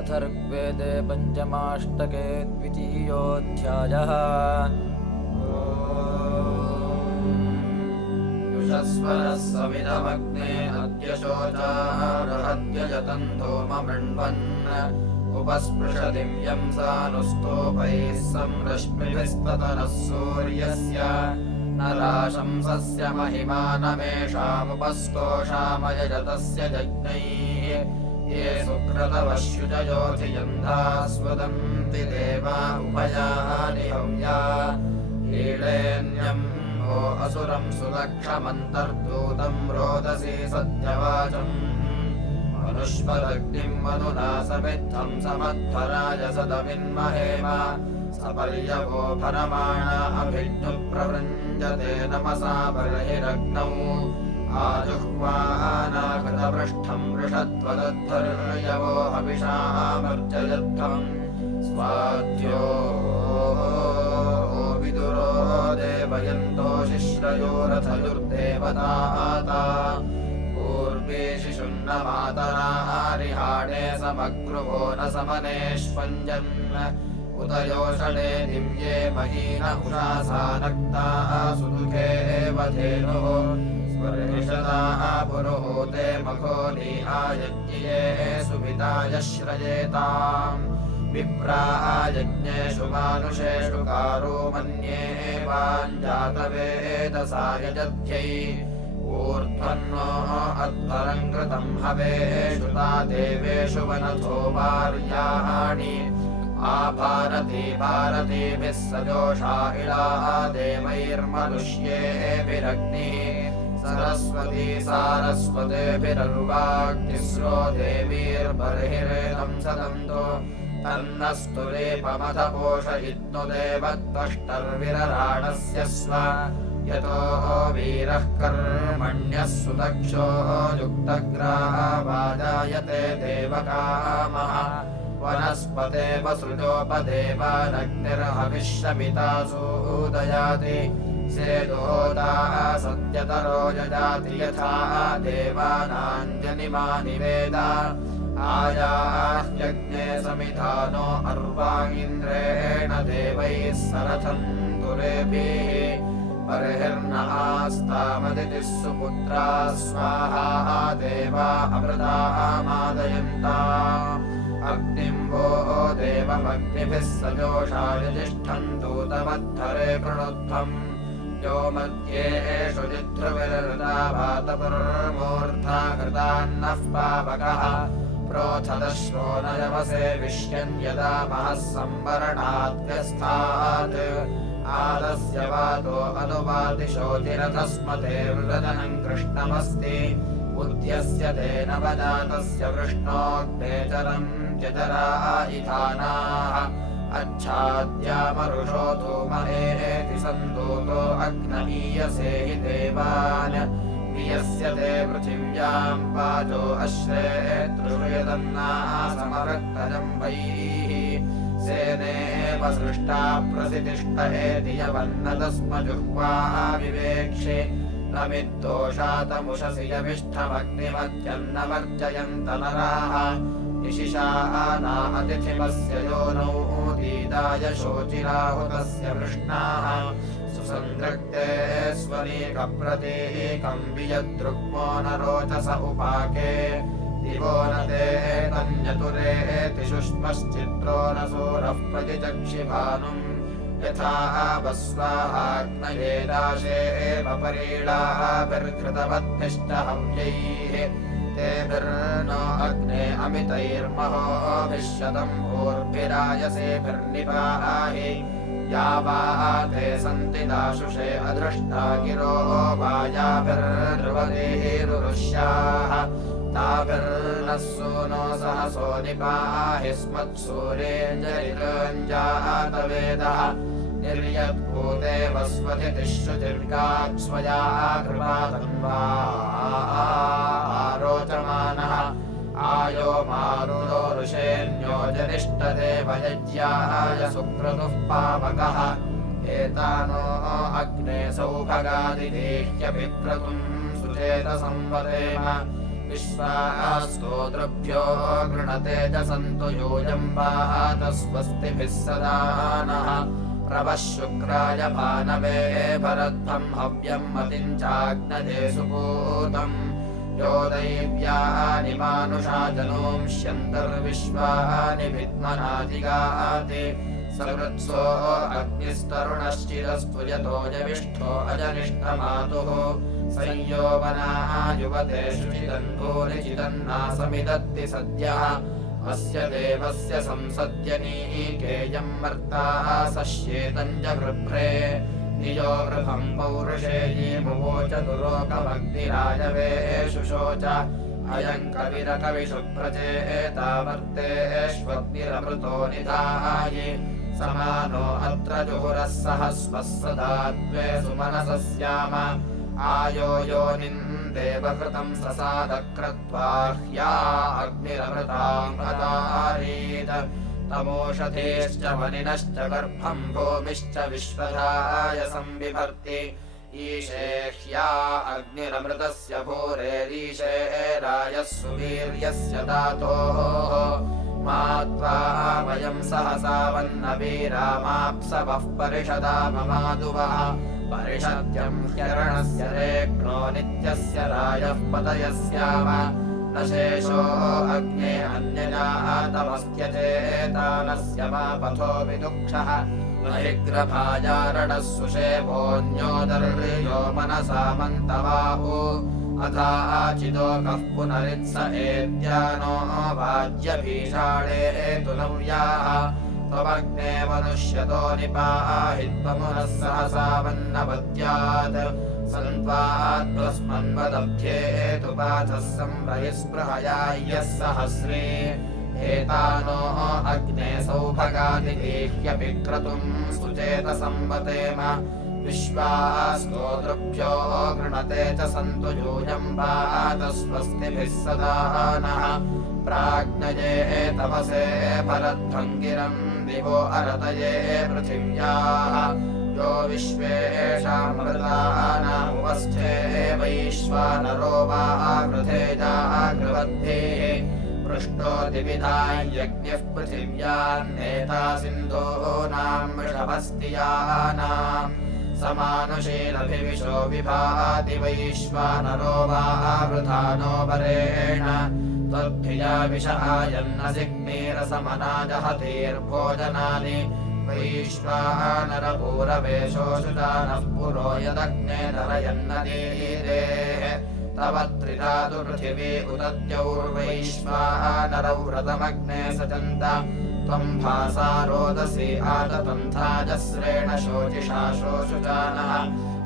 अथर्ववेदे पञ्चमाष्टके द्वितीयोऽध्यायः। युषस्वरः सविदमग्ने अद्य शोचारहद्यजतं धूममृण्वन् उपस्पृशदिव्यं सानुस्तोपैः संरश्मिभिस्ततनः सूर्यस्य न राशंसस्य महिमानमेषामुपस्तोषामयजतस्य जज्ञैः ये सुकृतवश्युजयोधियन्धास्वदन्ति देवा उभयानि हव्या लीलेऽन्यम् वो असुरं सुदक्षमन्तर्दूतं रोदसी सत्यवाचम् मनुष्वदग्निं मनुना समिद्धं समध्वराय सदमिन्महेम सपर्यवो भरमाणा अभिज्ञुप्रवृञ्जते नमसा बर्हिरग्नौ आजुह्वानाकृतपृष्ठं वृषत्वदद्धर्यवो हविषामर्जयद्धम् स्वाद्यो विदुरो देवयन्तो शिश्रयोरथयुर्देवताता पूर्वे शिशुन्न मातरारिहाणे समग्रुवो न समनेष्पञ्जन् उदयोषणे दिव्ये महीन उषासा नक्ताः सुदुःखे एव धेनुः स्वर्हिषदाः पुरुहूते मघोनी आयज्ञिये सुविताय श्रयेताम् विप्राः यज्ञेषु मानुषेषु कारो मन्येवाञ्जातवेदसा यजध्यै ऊर्ध्वन्नो अध्वरं कृतं हवेषु ता देवेषु वनथो वार्याणि आभारती भारतीभिः सजोषा इळाः देवैर्मनुष्येभिरग्निः सरस्वती सारस्वतेभिरर्वाग्निस्रो देवीर्बर्हिरेदं सदन्तो तन्नस्तुरेपमथपोषयित्नुदेवत्वष्टर्विरराणस्य स्व यतो वीरः कर्मण्यः सुदक्षो युक्तग्रावाजायते देवकामः वनस्पते वसृजोपदेवानग्निर्हविष्यमितासूदयाति सेदोदा सत्यतरो यजाति यथा देवानाञ्जनिमा निवेद आयाह्यग्ने समिधानो अर्वाङ्गिन्द्रेण देवैः सरथं तुरेभिः बर्हिर्न आस्तामदितिः सुपुत्रा स्वाहा देवा अमृताः मादयन्ताम् अग्निं वो देवमग्निभिः सजोषाय तिष्ठन्तु तमद्धरे प्रणुध्वम् यो मध्येषु जिध्रुविरृता भातपुर्मूर्धा कृतान्नः पावकः प्रोथदश्रो न यवसे विश्यन् यदा महः संवरणाद्यस्थात् आदस्य वातो अनुवादिशोतिरथस्मते वृदनं कृष्णमस्ति उद्यस्य तेन वजातस्य वृष्णोऽग्नेचरं चतरा इधानाः अच्छाद्यामरुषो धूमहेति सन्दूतो अग्नमीयसे हि देवान् वियस्य ते पृथिव्यां वाजो अश्रेतृषयदन्नाः समरक्तजम्बैः सेनेव सृष्टा प्रसितिष्ठहेति यवन्नतस्मजुह्वा विवेक्षे नमिद्दोषातमुषसि यविष्ठमग्निमत्यन्नमर्जयन्त नराः निशिशाना अतिथिमस्य योनौ दीदाय शोचिराहुतस्य वृष्णाः सुसन्दृक्ते स्वनीकप्रतीकं वियदृग्मो न रोचस उपाके दिवो न ते तन्यतुरेति शुष्मश्चित्रो न सूरः प्रतिचक्षिभानुम् यथा वस्वाहाग्नये दाशे एव परीडाभिर्घृतवद्भिष्टहव्यैः तेभिर्नो अग्ने अमितैर्महोभिश्शतं भूर्भिरायसेभिर्निपाहि यावाते सन्ति दाशुषे अदृष्टा गिरो वायाभिर्ध्रुवदेरुरुष्याः ताभिर्नः सूनो सहसो निपाहि स्मत्सूरेञ्जरिरञ्जातवेदः निर्यत्भूते वस्वतिष्ठुतिर्गाक्ष्वया कृपातन्वा आरोचमानः आयो मारुरो ऋषेऽन्यो जनिष्ठते वयज्याय सुक्रतुः पावकः एतानो अग्ने सौभगादिदेह्यभिक्रतुम् सुचेतसंवदेम विश्वास्तोतृभ्यो गृणते च सन्तु यूयं पात स्वस्तिभिः सदा नः प्रवः शुक्राय भानवे भरध्वं हव्यं मतिं चाग्नजे सुपूतम् यो दैव्यानि मानुषा जनोंष्यन्तर्विश्वानि विद्मनादिगाति सकृत्सो अग्निस्तरुणश्चिरस्तु यतो यविष्ठो अजनिष्ठमातुः संयोवना युवते शुचिदन्भूरिचिदन्नासमिदत्ति सद्यः अस्य देवस्य संसद्यनीकेयं मर्ता सश्येतं च गृभ्रे निजो गृभं पौरुषेयी मुवोच दुरोकभक्तिराजवे शुशोच अयं कविरकविशुप्रचेतावर्तेष्वग्निरमृतो निधायि समानो अत्र जुहुरः सहस्वः सदा द्वे सुमनसः स्याम आयो योनिन्देवकृतं ससादक्रत्वा ह्या अग्निरमृतां अदारीत् तमोषधेश्च वनिनश्च गर्भं भूमिश्च विश्वधाय संविभर्ति ईशे ह्या अग्निरमृतस्य भूरेरीशे रायः सुवीर्यस्य दातोः मात्वा वयं सहसा वन्नवीरामाप्सवः परिषदा ममादुवः परिषद्यं ह्यरणस्य रेक्नो नित्यस्य रायः पतयस्याम न शेषो अग्ने अन्यजातमस्त्यचेतानस्य मा पथो विदुक्षः महिग्रभाजारणः सुषेभोऽन्योदर्यो मनसा मन्तवाहु अथाचिदो कः पुनरित्स एत्यानो वाज्यभीषाणेतु नव्याः त्वमग्ने मनुष्यतो निपाहित्वमुनः सहसा वन्नपद्यात् सन्त्वाद्वस्मन्वदभ्येतु पाथः संरयिस्पृहया यः सहस्रे एतानो अग्ने सौभगादिगेह्यपि क्रतुं सुचेतसंवतेम विश्वास्तोतृभ्यो गृणते च सन्तु यूयं पात स्वस्तिभिः सदा नः प्राज्ञये तपसे भरद्भङ्गिरं दिवो अरतये पृथिव्याः यो विश्वेषामृतानामुपस्थे वैश्वानरो वा गृथेजागृवद्भिः पृष्टो दिविधाय यज्ञः पृथिव्यान्नेता सिन्धूनां वृषभस्तियानाम् समानुशीलभिविशो विभाति वैश्वानरो वा वृधानो वरेण तद्भिया विष आयन्नसिग्नेरसमनाजहतीर्भोजनानि वैश्वानरपूरवेशोऽशुचानः पुरो यदग्ने नरयन्नदीरेः तव त्रिधातु पृथिवी उदद्यौर्वैश्वानरौ व्रतमग्ने सचन्त त्वं भासा रोदसी आततन्थाजस्रेण शोचिषा शोषुचानः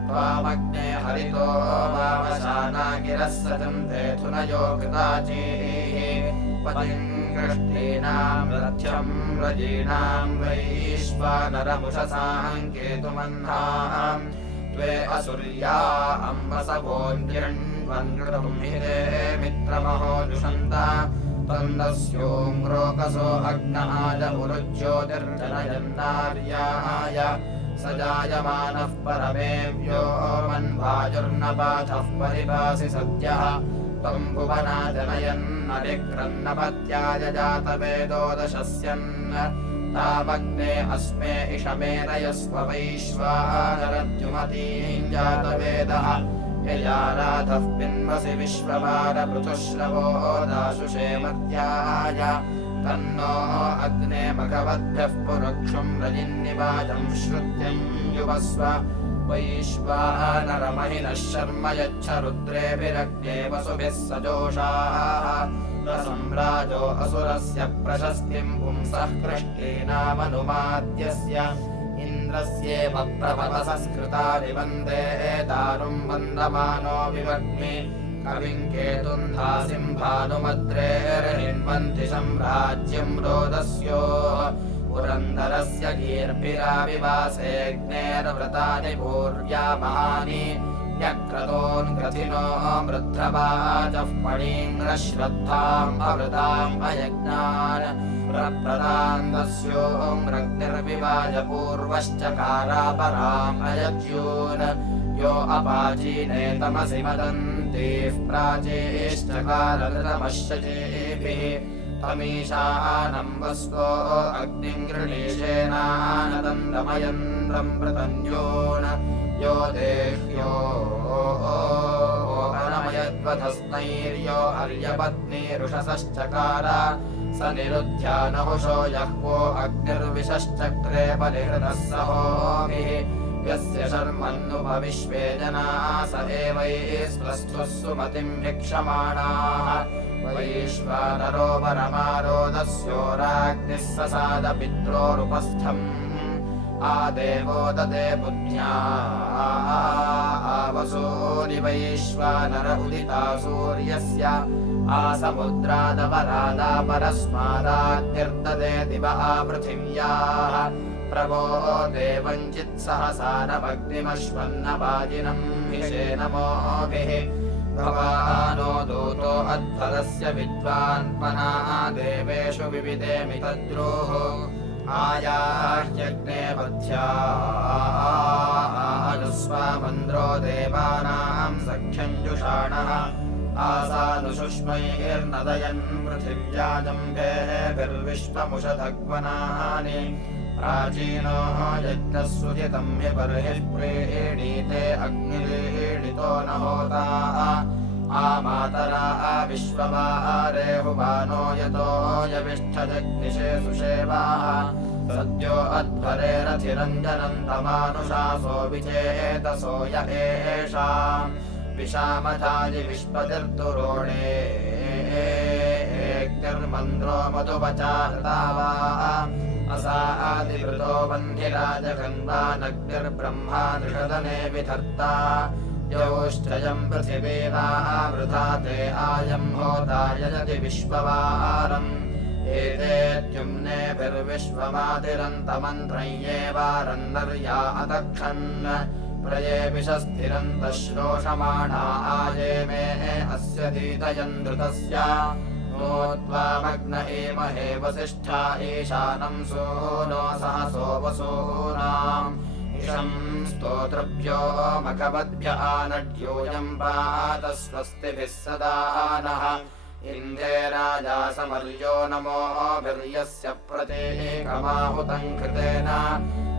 त्वामग्ने हरितो वामशाना गिरः सचन्ते थुनयो कृताचीः पतिं कृष्टीनां रथ्यं रजीणां वैश्वानरमुषसां केतुमह्नां त्वे असुर्या अम्बसवोऽन्यण्वन्कृतं हिरे मित्रमहो दुषन्त तन्दस्योङ्ग्रोकसो अग्नहाय उरुज्योतिर्जनयन्नार्याय स जायमानः परमेव्यो मन्वायुर्नपाथः परिभासि सद्यः त्वं भुवना जनयन्नरिक्रन्नपत्याय जातवेदोदशस्यन् तामग्ने अस्मे इषमेरयस्व वैश्वानरद्युमतीं जातवेदः यजाराधः पिन्वसि विश्ववारपृथुश्रवो दाशुषे मत्याय तन्नो अग्ने मघवद्भ्यः पुरुक्षुं रजिन्निवाजं श्रुत्यं युवस्व वैश्वानरमहिनः शर्म यच्छ रुद्रेभिरग्ने वसुभिः सजोषाः सम्राजो असुरस्य प्रशस्तिं पुंसः कृष्टीनामनुमाद्यस्य इन्द्रस्येव प्रभवसंस्कृतानि वन्दे दारुं वन्दमानो विवग्मि कविं केतुन्धासिं भानुमद्रेर्हिन्वन्ति सम्राज्यं रोदस्योः पुरन्दरस्य गीर्भिराविवासेऽग्नेर्व्रतानि पूर्व्या महानि न्यक्रतोन्ग्रथिनो मृद्धवाचः पणीन्द्रश्रद्धाम् अवृताम् अयज्ञान् प्रप्रदान्दस्योऽग्निर्विवाय पूर्वश्चकारापराम् अयज्यून् यो अपाचीनेतमसि मदन्तीः प्राचीश्चकारकृतमश्चेभिः तमीशानं वस्वो अग्निं गृणीशेनानदन्दमयन्द्रं प्रतन्योन यो देह्यो अनमयद्वधस्नैर्यो अर्यपत्नीरुषसश्चकार स निरुध्यानहुषो यह्वो अग्निर्विशश्चक्रे परिहृतः सहोभिः यस्य शर्मन्नुपविश्वे जनाः स एवैस्वस्थुः सुमतिं भिक्षमाणाः वैश्वानरो वरमारोदस्योराग्निः ससाद पित्रोरुपस्थम् आदेवो ददे बुद्ध्या आवसूनि वैश्वानर उदिता सूर्यस्य आसमुद्रादवरादा परस्मादाद्यर्ददे दिवः पृथिव्याः प्रभो देवञ्चित्सहसानमग्निमश्वन्नवाजिनं हिषे नमोभिः भवानो दूतो अध्वरस्य विद्वान्मना देवेषु विविधेमि तद्रोः आयाह्यग्ने पथ्या अनुस्वामन्द्रो देवानां सख्यञ्जुषाणः आसानुषुष्मैर्नदयन् पृथिव्याजम्भेभिर्विश्वमुषधग्वनानि प्राचीनो यज्ञः सुजितं ह्यबर्हिः प्रीणीते अग्निरीडितो न होता आमातरा विश्ववारेहुवानो यतो यविष्ठजग्निषे सुषेवाः सद्यो अध्वरेरथिरञ्जनं तमानुशासो विचेतसो य एषाम् विशामधायि विश्वतिर्तुरोणेऽग्निर्मन्द्रो मधुवचाहृतावा असादिवृतो वह्निराजगन्वानग्निर्ब्रह्मा नृषदने विधर्ता यौश्चयं पृथिवीवावृथा ते आयं होता यजति विश्ववारम् एतेद्युम्नेभिर्विश्वमातिरन्तमन्त्रं ये वारन्नर्या अतक्षन् प्रये विशस्थिरन्तः श्लोषमाणा आये मे अस्य दीतयन् धृतस्य नोत्वामग्न एमहे वसिष्ठा ईशानं सूनो सहसो वसूनाम् इषं स्तोतृभ्यो मखवद्भ्य आनड्यूयं पात स्वस्तिभिः सदा नः इन्द्रे राजा समर्यो नमोभिर्यस्य प्रतीकमाहुतं कृतेन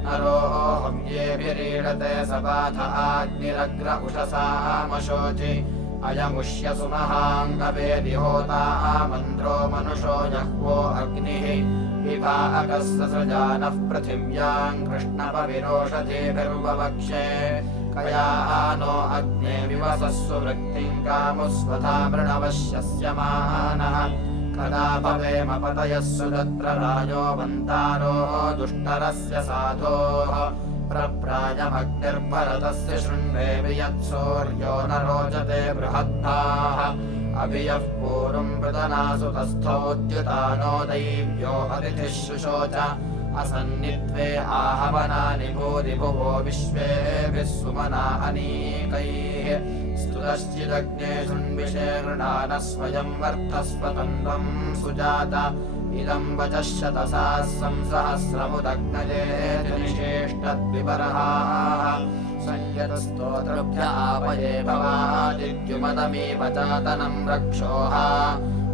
नरो हव्येभिरीडते सपाथ आग्निरग्र उषसामशोचि अयमुष्य सुमहाङ्गवेदि होता मन्द्रो मनुषो यह्वो अग्निः विभागस्सृजानः पृथिव्यां कृष्णपविरोषधीभिर्ववक्षे कया नो अग्ने विवसस्सु वृत्तिं कामुस्वधा मृणवश्यस्य मानः कदा भवेमपतयस्सु तत्र राजो वन्तारो दुष्टरस्य साधोः प्रप्रायमग्निर्भरतस्य शृण्वेवि यत्सूर्यो न रोचते बृहद्धाः अभियः पूर्वं मृदनासु तस्थोद्युतानो दैव्यो अतिथिः शुशोच असन्नित्वे आहवनानि भूरि भुवो विश्वेभिः सुमना अनीकैः स्तुतश्चिदग्ने शृण्विषे गृणानः स्वयं वर्थस्वतन्त्वं सुजात इदं वचः शतसाहस्रं सहस्रमुदग्नये निषेष्टद्विबर्हाः संयतस्तोतृभ्य आपये भवादित्युमदमीव चातनं रक्षोः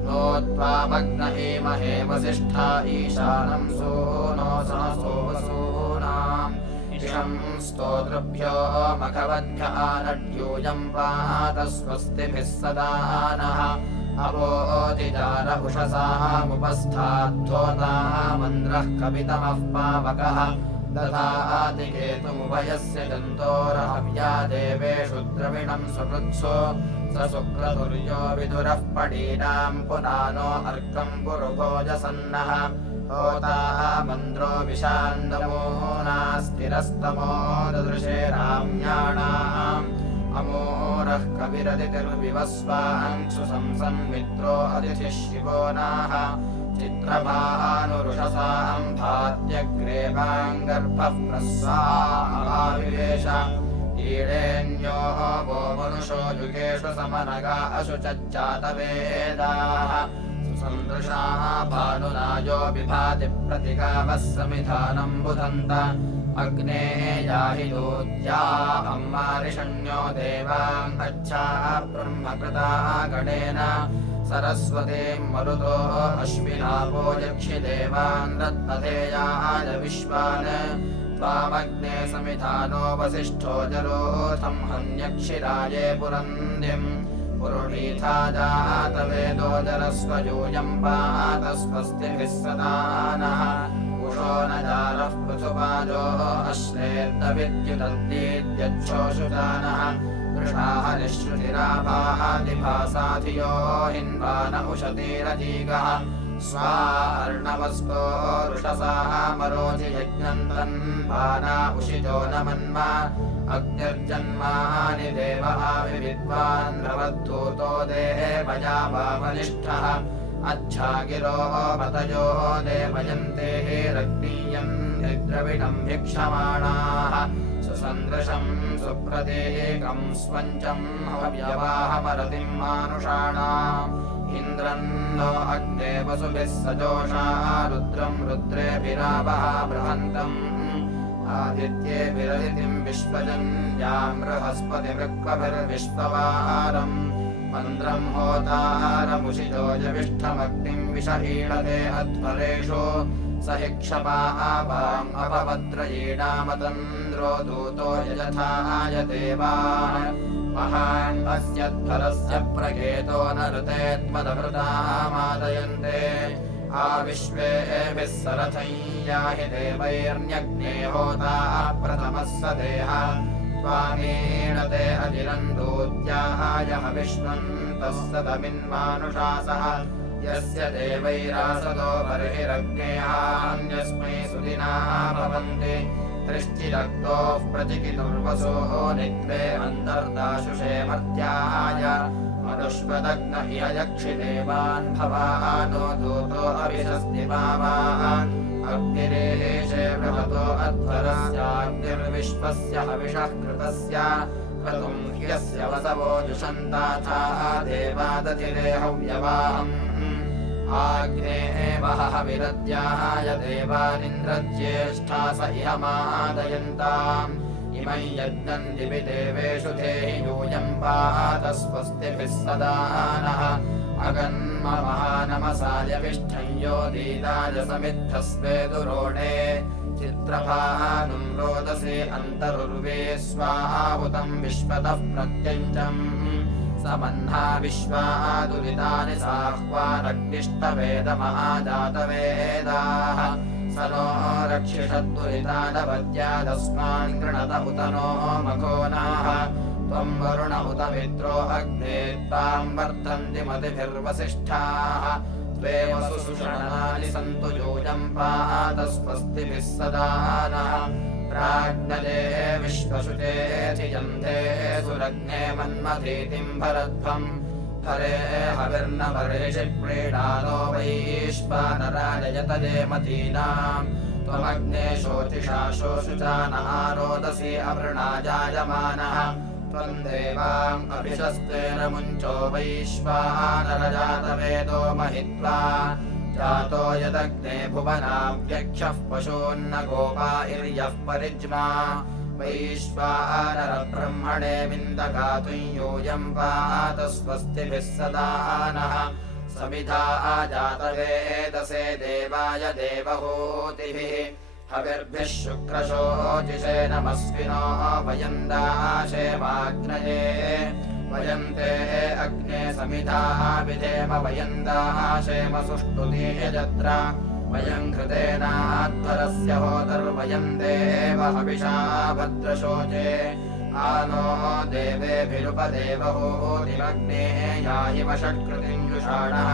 नो त्वामग्न एमहे वसिष्ठा ईशानं सूनो सहसो वसूनाम् इषं स्तोतृभ्यो मखवद्भ्य आनड्यूयं पात स्वस्तिभिः सदा नः अवोधिजार उषसामुपस्थाद्धोतामन्द्रः कवितमः पावकः दधातिकेतुमुभयस्य जन्तोरहव्या देवेषु द्रविणं सुकृत्सु स शुक्रतुर्यो विदुरः पडीनां पुनानो अर्कं पुरुभोजसन्नः होता मन्द्रो विशान्दमोनास्तिरस्तमो ददृशे राम्याणाम् अमोरः कविरदितिर्विवस्वांसु संसन्मित्रो अतिथिः शिवो नाः चित्रभानुरुषसां भात्यग्रेवाङ्गर्भः प्रस्वाविवेश ईडेन्यो वो मनुषो युगेषु समनगा अशुचज्जातवेदाः सन्दृशा भानुनायो विभाति प्रतिगावः समिधानम् बुधन्त अग्ने याहि दूत्या अम्मारिषण्यो देवान् अच्छा ब्रह्मकृता गणेन सरस्वतीम् मरुतो अश्विनापो यक्षि देवान् रत्नधेयाय विश्वान् त्वामग्ने समिधानो वसिष्ठो जरोथम् हन्यक्षिराये पुरन्दिम् पुरुणीथा जातवेदो जरस्व यूयम् पात स्वस्तिभिः सदा नः उषो न जारः पृथुपाजो अश्रेत्तविद्युदद्दीद्यच्छोषुजानः वृषाः निःश्रुतिराभादिभासाधियो हिन्वान उशतीरजीगः स्वार्णवस्तो रुषसा मरोजि यज्ञन्तन्वाना उषिजो न मन्मा अग्निर्जन्मानि देव आविविद्वान् रवद्धूतो देवया वामनिष्ठः अच्छागिरो पतयो देवयन्ते रग्नीयम् द्रविणम् भिक्षमाणाः सुसन्दृशम् सुप्रतीकम् स्वञ्चम् हव्यवाहमरतिम् मानुषाणाम् इन्द्रन्नो अग्ने वसुभिः सजोषा रुद्रम् रुद्रेभिरावः बृहन्तम् आदित्येभिरदितिम् विश्वजन्याम् बृहस्पतिमृक्कभिर्विश्ववारम् मन्द्रम् होतारमुषिजो यविष्ठमग्निम् विषहीळते अध्वरेषु स हि क्षपावाम् अपवद्रयीणामतन्द्रो दूतो यजथाय देवाः महान् अस्यध्वरस्य प्रकेतो न ऋते त्वदभृतामादयन्ते आविश्वेभिः सरथं याहि देवैर्न्यग्ने होता प्रथमः स देह त्वामीणते अजिरन्दूत्याय हविष्वन्तः सतमिन्मानुषासः यस्य देवैरासदो बर्हिरग्नेहान्यस्मै सुदिना भवन्ति दृष्टिरक्तोः प्रचिकितुर्वसो नित्वे अन्तर्दाशुषे मर्त्याय मनुष्वदग्न इह यक्षि देवान् भवानो दूतो अभिषस्ति पावाः अग्निरेशे बृहतो अध्वरस्याग्निर्विश्वस्य हविषः कृतस्य क्रतुम् ह्यस्य वसवो जुषन्ताथा देवादधिरे हव्यवाहम् आग्नेः वहः विरद्याय देवानिन्द्रज्येष्ठा स इह मादयन्ताम् इमं यज्ञम् दिवि देवेषु धेहि यूयम् पात स्वस्तिभिः सदा नः अगन्महानमसाय विष्ठम् यो दीदाय समिद्धस्वेदुरोणे चित्रभानुम् रोदसे अन्तरुर्वे स्वाहुतम् विश्वतः प्रत्यञ्चम् समह्ना विश्वादुरितानि साह्वानग्निष्टवेदमहाजातवेदाः स नो रक्षिषद्दुरितानवद्यादस्मान् गृणत उत नो मघोनाः त्वम् वरुण उत मित्रो अग्ने त्वाम् वर्धन्ति मतिभिर्वसिष्ठाः त्वे वसुषणानि सन्तु यूयम् पात स्वस्तिभिः सदा नः प्राज्ञले विश्वसुचेऽधियन्ते सुरग्ने मन्मथीतिम् भरध्वम् हरे हविर्न वर्षि प्रीणानो वैश्वानराजयतजे मतीनाम् त्वमग्ने शोचिषा शोषुचान आरोदसी अवृणा जायमानः त्वम् देवाम् अभिशस्तेन मुञ्चो वैश्वानरजातवेदो महित्वा जातो यदग्ने भुवनाव्यख्यः पशून्न गोपा इर्यः परिज्मा वैश्वानरब्रह्मणे विन्दगातुम् यूयम् पात स्वस्तिभिः सदा नः समिधा जातवेदसे देवाय देवहूतिभिः हविर्भिः शुक्रशोचिषे नमस्विनो वयन्दाशेमाग्नये वयन्ते अग्ने समिधाः विधेम वयन्दाशेम सुष्टुतीयजत्र वयम् कृतेनाध्वरस्य होतर्वयम् देव हविषा भद्रशोचे आनो देवेभिरुपदेवहूतिमग्ने याहि वषट्कृतिम् जुषाणः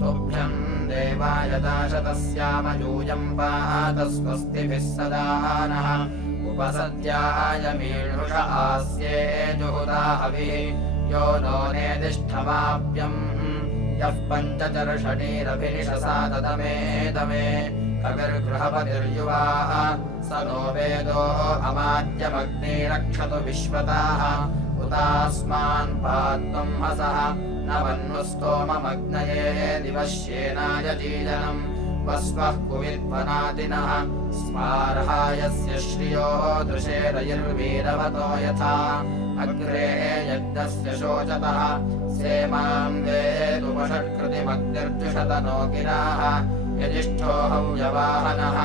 तुभ्यम् देवाय दाशतस्याम यूयम् पात स्वस्तिभिः सदा नः उपसद्याय मीळुष आस्ये जुहुता हविः यो नो नेदिष्ठमाप्यम् यः पञ्चचर्षणीरभिनिशसा तदमेदमे कविर्गृहपतिर्युवाः स नो वेदो अमाद्यमग्ने रक्षतु विश्वताः उत तास्मान् पात्वं हसः न वह्नुस्तोममग्नये दिवश्येनाय जीजनम् वस्वः कुविद्वनादिनः स्मार्हायस्य श्रियो दृशेरयुर्वीरवतो यथा अग्रे यज्ञस्य शोचतः सेमां वेदुपषट्कृतिमग्निर्जुषत नो गिराः यजिष्ठो हव्यवाहनः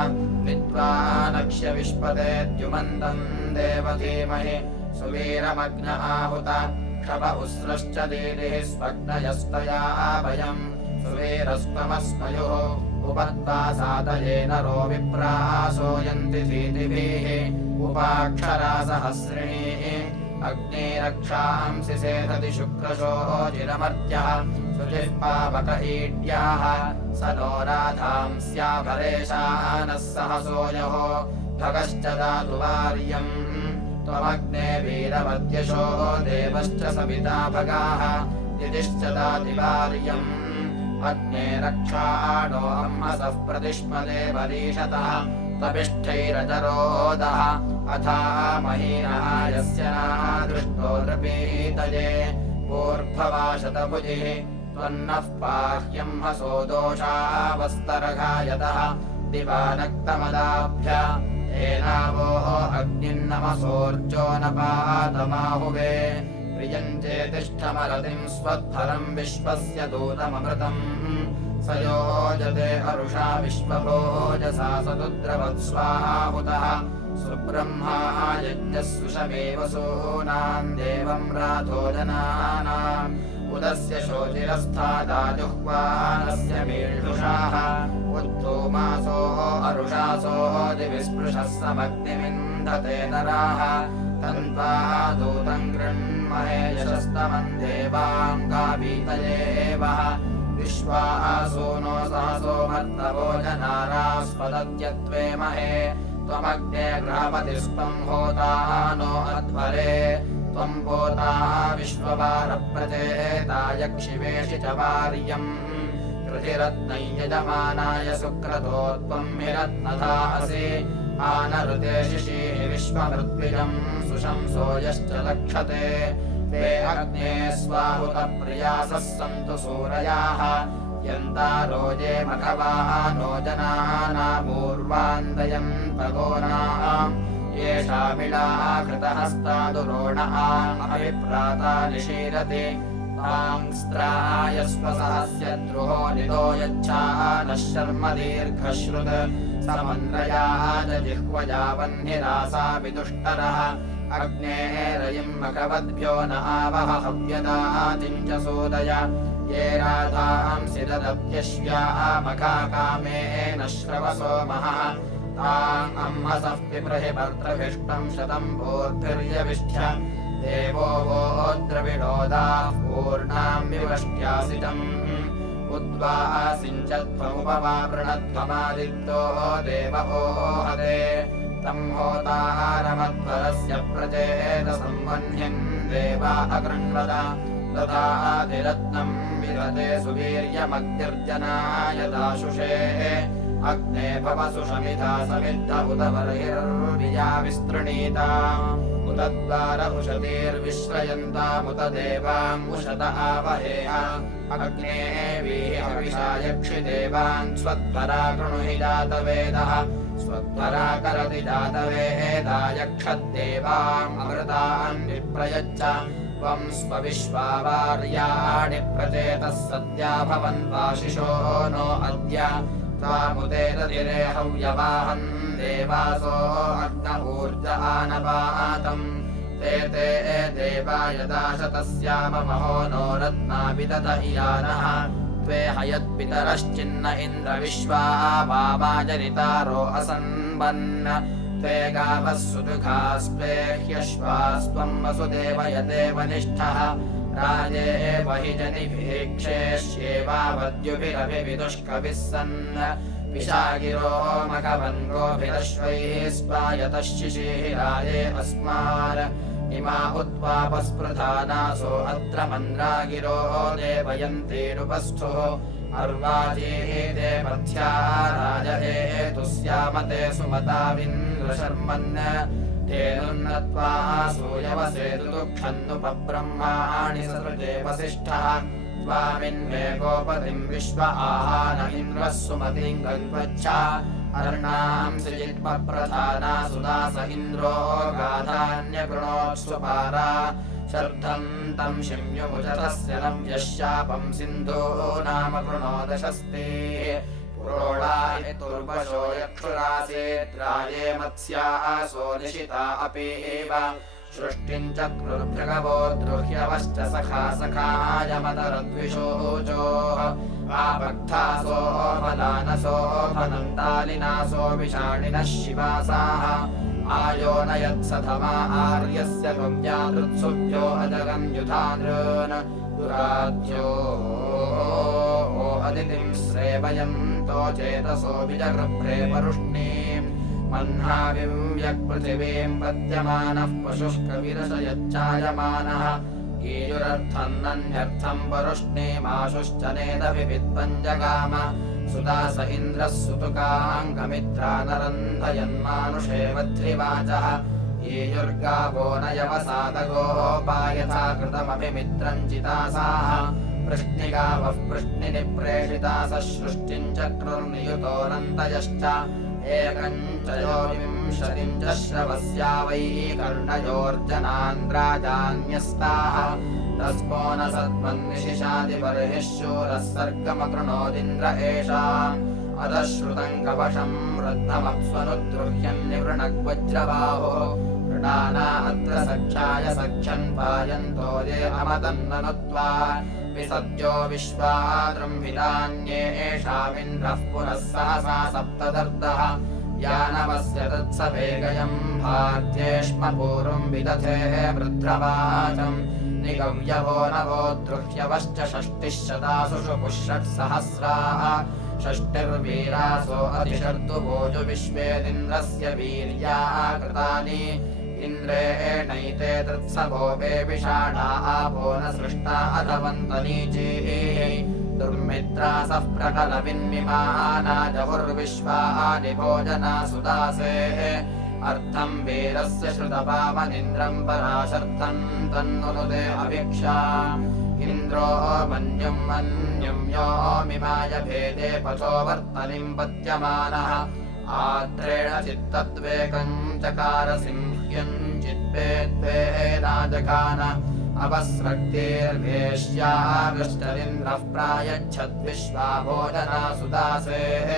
विद्वानक्ष्य विश्पते द्युमन्तम् देवधीमहि सुवीरमग्न आहुत क्षप उस्रश्च दीदिः स्वग्नयस्तया भयम् सुवीरस्त्वमस्मयुः उपद्वासादयेन रो विप्रासोयन्ति धीतिभिः उपाक्षरा सहस्रिणीः अग्निरक्षांसि सेधति शुक्रशोचिरमर्त्यः सुजिह्वावक ईड्याः स नो राधां स्याभरेशानः सहसोऽयः भगश्च दातु वार्यम् त्वमग्ने वीरवद्यशो देवश्च सविता भगाः दिदिश्च दाति वार्यम् अग्ने रक्षाणो अम्हसः प्रतिष्मदे वरीषतः तपिष्ठैरजरोदः अथा महीनायस्य नादृष्टो नृपीतये ऊर्ध्ववाशतभुजिः त्वन्नः पाह्यं हसो दोषावस्तरघायतः दिवानक्तमदाभ्य एनावोः अग्निन्नमसोर्जो न पातमाहुवे प्रियम् चेतिष्ठमरतिम् स्वध्वरम् विश्वस्य दूतममृतम् स योजते अरुषा विश्वभोजसा सदुद्रवत्स्वाहुतः सुब्रह्मा यज्ञः सुषमेव सूनाम् देवम् राधो जनानाम् उदस्य शोचिरस्थादाजुह्वानस्य मीळुषाः उत्थूमासो अरुषासो दिविस्पृशः समग्निमिन्धते नराः तन्त्वा दूतम् गृह्महे यशस्तमम् देवाङ्गावीतयेवः विश्वासूनो सहसो मर्तवो जनारास्पदत्यत्वे महे त्वमग्ने गृहपतिस्त्वम् होता नो अध्वरे त्वम् पोता विश्ववारप्रचेता यक्षिवेशि च वार्यम् कृतिरत्नै यजमानाय सुक्रतो त्वम् हिरत्नथा असि आनऋते शिशीः विश्वमृद्विजम् सुशंसो यश्च लक्षते ते अग्ने स्वाहुतप्रियासः सन्तु सूरयाः यन्तारोजे मघवाः नो जनानामूर्वान्दयम् पगोनाम् येषामिळा कृतहस्तादुरोणः अभिप्राता निशीरति तांस्त्रायस्वसहस्य द्रुहो निदो यच्छा नः शर्म दीर्घश्रुत समन्द्रयाः च जिह्वया वह्निरासा विदुष्टरः अग्नेः रयिम् मघवद्भ्यो न आवह हव्यदातिम् च सूदय ये राधांसि ददत्यश्व्या मघाकामेन श्रवसो महः ताम् अम्हसः पिप्रहि भर्तृभिष्टम् शतम् भूर्भिर्यविष्ठ्य देवो वो द्रविणोदाः पूर्णाम् विवष्ट्यासितम् उद्वासिञ्चत्वमुपवावृणध्वमादित्यो देव ओहते तम् होतारमध्वरस्य प्रचेतसंवह्निम् देवा अकृण्वत दधातिरत्नम् विदते सुवीर्यमग्निर्जनाय दाशुषे अग्ने भवसु शमिता समिद्ध उत बर्हिर्विया विस्तृणीता उत द्वार उशतीर्विश्रयन्तामुत देवाम् उशत आवहेह अग्ने वीहविषा यक्षि देवान् स्वध्वरा कृणुहि जातवेदः स्वध्वरा करति जातवेदा यक्षद्देवाम् अमृतान् विप्रयच्छ त्वम् स्वविश्वावार्याणि प्रचेतः सद्या भवन्वाशिषो नो अद्य त्वामुदेततिरे हव्यवाहन् देवासो अग्न ऊर्ज आनपातम् ते ते देवा यदा शतस्याम महो नो रत्नापितत इयानः त्वे हयत्पितरश्चिन्न इन्द्र विश्वा वामाजनितारो असन्वन् त्वे गावः सुदुघास्त्वे ह्यश्वास्त्वम् वसुदेव यदेव निष्ठः राजे हि जनिभीक्षेष्येवावद्युभिरभिविदुष्कविः सन् विशागिरो मघवन्गोभिरश्वैः स्वायतः शिशीः राजे अस्मान् इमा उद्वापस्पृधानासो अत्र मन्द्रागिरो देवयन्तीरुपस्थुः अर्वाचीः देवथ्या राज एतुस्यामते सुमताविन्द्रशर्मन् धेनुन्नत्वा सूयवसेतुदुःखन्नुपब्रह्माणि ससृजे वसिष्ठः स्वामिन्मे गोपतिम् विश्व आहान इन्द्रः सुमतिम् गन्वच्छ अर्णाम् सृजित्पप्रधाना सुदास इन्द्रो गाधान्यकृणोत्स्वपारा शर्धम् तम् शिम्युमुचतस्य नव्यशापम् सिन्धो नाम कृणोदशस्ते पुरोडायतुर्वशो यक्षुरासेत्राये मत्स्यासो निशिता अपि एव सृष्टिम् चक्रुर्भृगवो द्रुह्यवश्च सखा सखायमतरद्विषोजोः आपक्थासो फलानसो फनन्तालिनासो विषाणिनः शिवासाः आयो न यत्सधमा आर्यस्य गम्यातृत्सुभ्यो अजगन् युधानृन् दुराध्यो अदितिम् श्रेवयन्तो चेतसो विजगृभ्रे परुष्णीम् मह्नाविम् यक्पृथिवीम् पद्यमानः पशुः कविरशयच्चायमानः ईयुरर्थन्नन्यर्थम् परुष्णीमाशुश्च नेदभिविद्वम् जगाम सुदास इन्द्रः सुतुकाङ्गमित्रा नरन्धयन्मानुषे वध्रिवाचः ईयुर्गावो न यवसादगोपा यथा कृतमभिमित्रम् चितासाः वृष्णिगावः वृष्णिनि प्रेषितासः सृष्टिम् चक्रुर्नियुतोऽनन्तयश्च एकम् च योविंशतिम् च श्रवस्या वै कर्णयोर्जनान्द्राजान्यस्ताः तस्मो न सत्त्वन्निशिशादिबर्हिः शूरः सर्गमकृणोदिन्द्र एषाम् अधश्रुतम् कवशम् वृद्धमप्स्वनुद्रुह्यम् निवृणग्वज्रबाहुः मृडाना अत्र सख्याय सख्यम् पायन्तो ये अमतन्ननुत्वा विसद्यो विश्वादृम्भिदान्ये एषामिन्द्रः पुरः सहसा सप्तदर्दः यानवस्य तत्सवेगयम् भार्त्येष्म पूर्वम् विदधेः वृद्ध्रवाचम् निगम्यवो नवो द्रुह्यवश्च षष्टिः शतासुषु पुष्षट्सहस्राः षष्टिर्वीरासो अधिशर्दुभोजु विश्वेदिन्द्रस्य वीर्या कृतानि इन्द्रेणैते तत्सभोपे विषाणा आपो न सृष्टा अधवन्तनीचीः दुर्मित्रासः प्रकलविन्मिमाना जहुर्विश्वानि भोजना सुदासेः अर्थम् वीरस्य श्रुतपावनिन्द्रम् पराशर्थम् तन्नुनुदे अभिक्षा इन्द्रो मन्युम् मन्युम् यो मिमाय भेदे पथो वर्तनिम् पद्यमानः आद्रेण चित्तद्वेकम् चकार सिंह्यम् चिद्वेद्वेदाजगान अपस्रक्तिर्वेश्यागश्चरिन्द्रः प्रायच्छद्विश्वा भोजना सुदासेः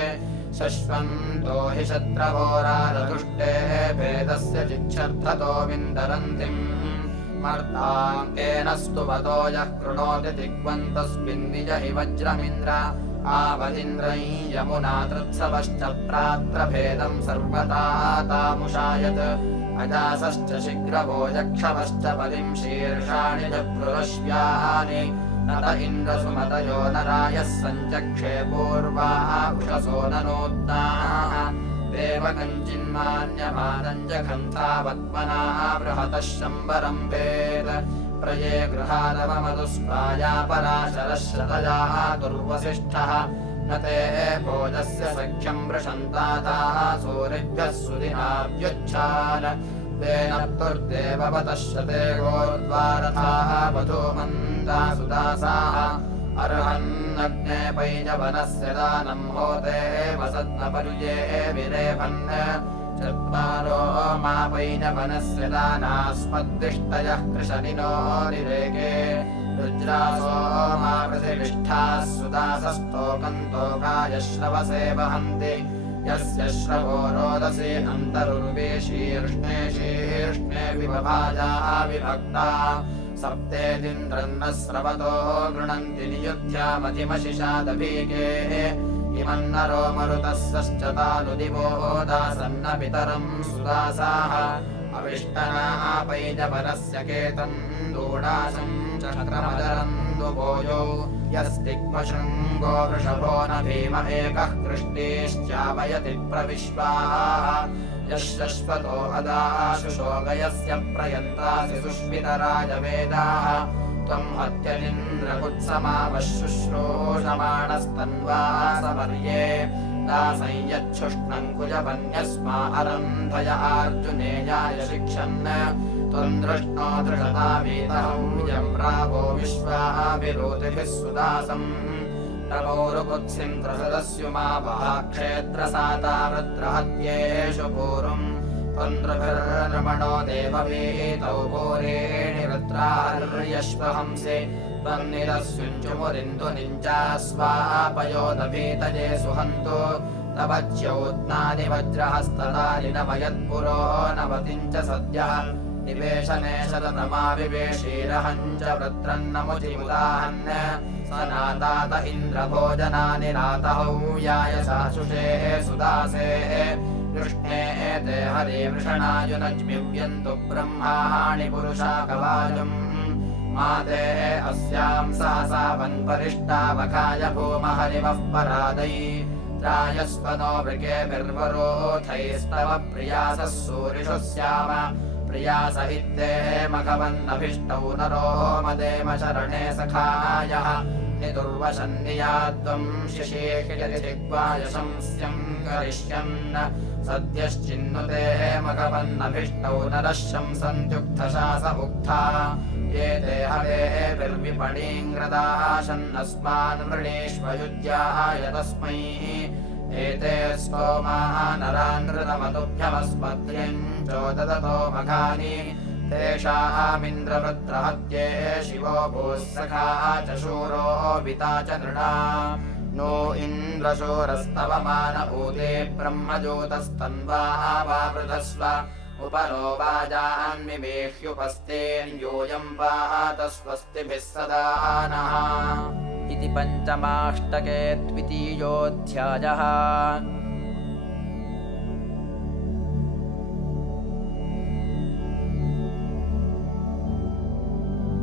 शश्वन्तो हि शत्रवोरारतुष्टे भेदस्य चिच्छर्थतो विन्दरन्तिम् मर्ताङ्केन स्तुवतो यः कृणोति दिग्वन्तस्मिन्निज हि वज्रमिन्द्र आवदिन्द्रै यमुना तृत्सवश्च प्रात्रभेदम् सर्वता तामुषायत् अजासश्च शिग्रवो यक्षवश्च बलिम् शीर्षाणि जभ्रुरश्व्यानि नत इन्द्रसुमतयो नरायः सञ्चक्षे पूर्वा उषसो ननोत्नाः देवकञ्चिन्मान्यमानम् जघन्तावत्मना बृहतः शम्बरम् वेद प्रये गृहादवमधुस्पाया पराशरः शतया दुर्वसिष्ठः न ते भोजस्य सख्यम् वृषन्ताताः सूरिभ्यः सुदिनाभ्युच्छान तेन तुर्देववतः शते गोर्द्वारथाः वधूमन्ता सुदासाः अर्हन्नग्ने पैजवनस्य दानम् होते वसत्नपर्ये विरेभन् चत्वारो मा पैजवनस्य दानास्मद्दिष्टयः कृशनिनो निरेके रुद्रासो मा पृथिविष्ठाः सुदासस्तोकन्तोकाय श्रवसे वहन्ति यस्य श्रवो रोदसी अन्तरुर्वे शीर्ष्णे शीर्ष्णे विभभाजा विभक्ता सप्तेदिन्द्रन्नः स्रवतो गृणन्ति नियुध्यामधिमशिषादभीके इमन्नरो मरुतः तानुदिवो दासन्न पितरम् सुदासाः अविष्टना पैजवनस्य केतम् दूढासम् चक्रमदरम् दुभोजो यस्तिग्मशृङ्गो वृषभो न भीम एकः कृष्णेश्चावयति प्रविश्वाः यश्वतो अदाशुशोगयस्य प्रयन्तासि सुष्मितराज वेदाः त्वम् हत्यनिन्द्रकुत्समावः शुश्रूषमाणस्तन्वासवर्ये दासंयच्छुष्णम् कुजपन्यस्मा अरन्धय अर्जुनेयाय शिक्षन् त्वम् दृष्णो दृढतामेतहम् यम्रावो विश्वाभिरोतिभिः सुदासम् प्रभोरुपुत्सिम् प्रसदस्युमावः क्षेत्रसाता वृत्रहत्येषु पूर्वम् त्वन्द्रभिर्नृमणो देववीतौ पूरेणि वृत्रार्यश्वहंसि त्वन्निरस्युञ्चुमुरिन्दु निञ्चास्वापयोदभीतये सुहन्तु तव च्यौत्नानि वज्रहस्तदानि नवयत्पुरो नवतिम् च सद्यः निवेशने शततमाविवेशीरहम् च वृत्रन्नमुचिमुदाहन् स नातात इन्द्रभोजनानि रातहौ याय साशुषे सुदासे कृष्णे ते हरे वृषणायुनज्मिव्यन्तु ब्रह्माणि पुरुषाकवायुम् माते अस्याम् सहसा वन्परिष्टावकाय भूमहरिवः परादै त्रायस्वनो मृगेभिर्वरोधैस्तव प्रियासः सूरिषु स्याम प्रियासहिते मघवन्नभिष्टौ नरो मदेम शरणे सखायः निदुर्वशन्नियात्वम् शिशीर्यदिग्वाय शंस्यम् करिष्यन् सद्यश्चिन्नुते मघवन्नभिष्टौ नरः शंसन्त्युक्थशास उक्था एते हवेभिर्विपणीङ्ग्रदाशन्नस्मान् वृणीष्वयुज्याय तस्मै एते स्तोमाः नरानृतमतुभ्यमस्मद्र्यम् चोदतो मघानि तेषामिन्द्रवृत्रहत्ये शिवो भूः सखा च शूरो विता च नृणा नो इन्द्रशूरस्तव मान ऊते ब्रह्मज्योतस्तन्वा वावृधस्व उपरो वाजान्विमेह्युपस्तेऽन्योऽयम् पात स्वस्तिभिः सदा नः इति पञ्चमाष्टके द्वितीयोऽध्यायः।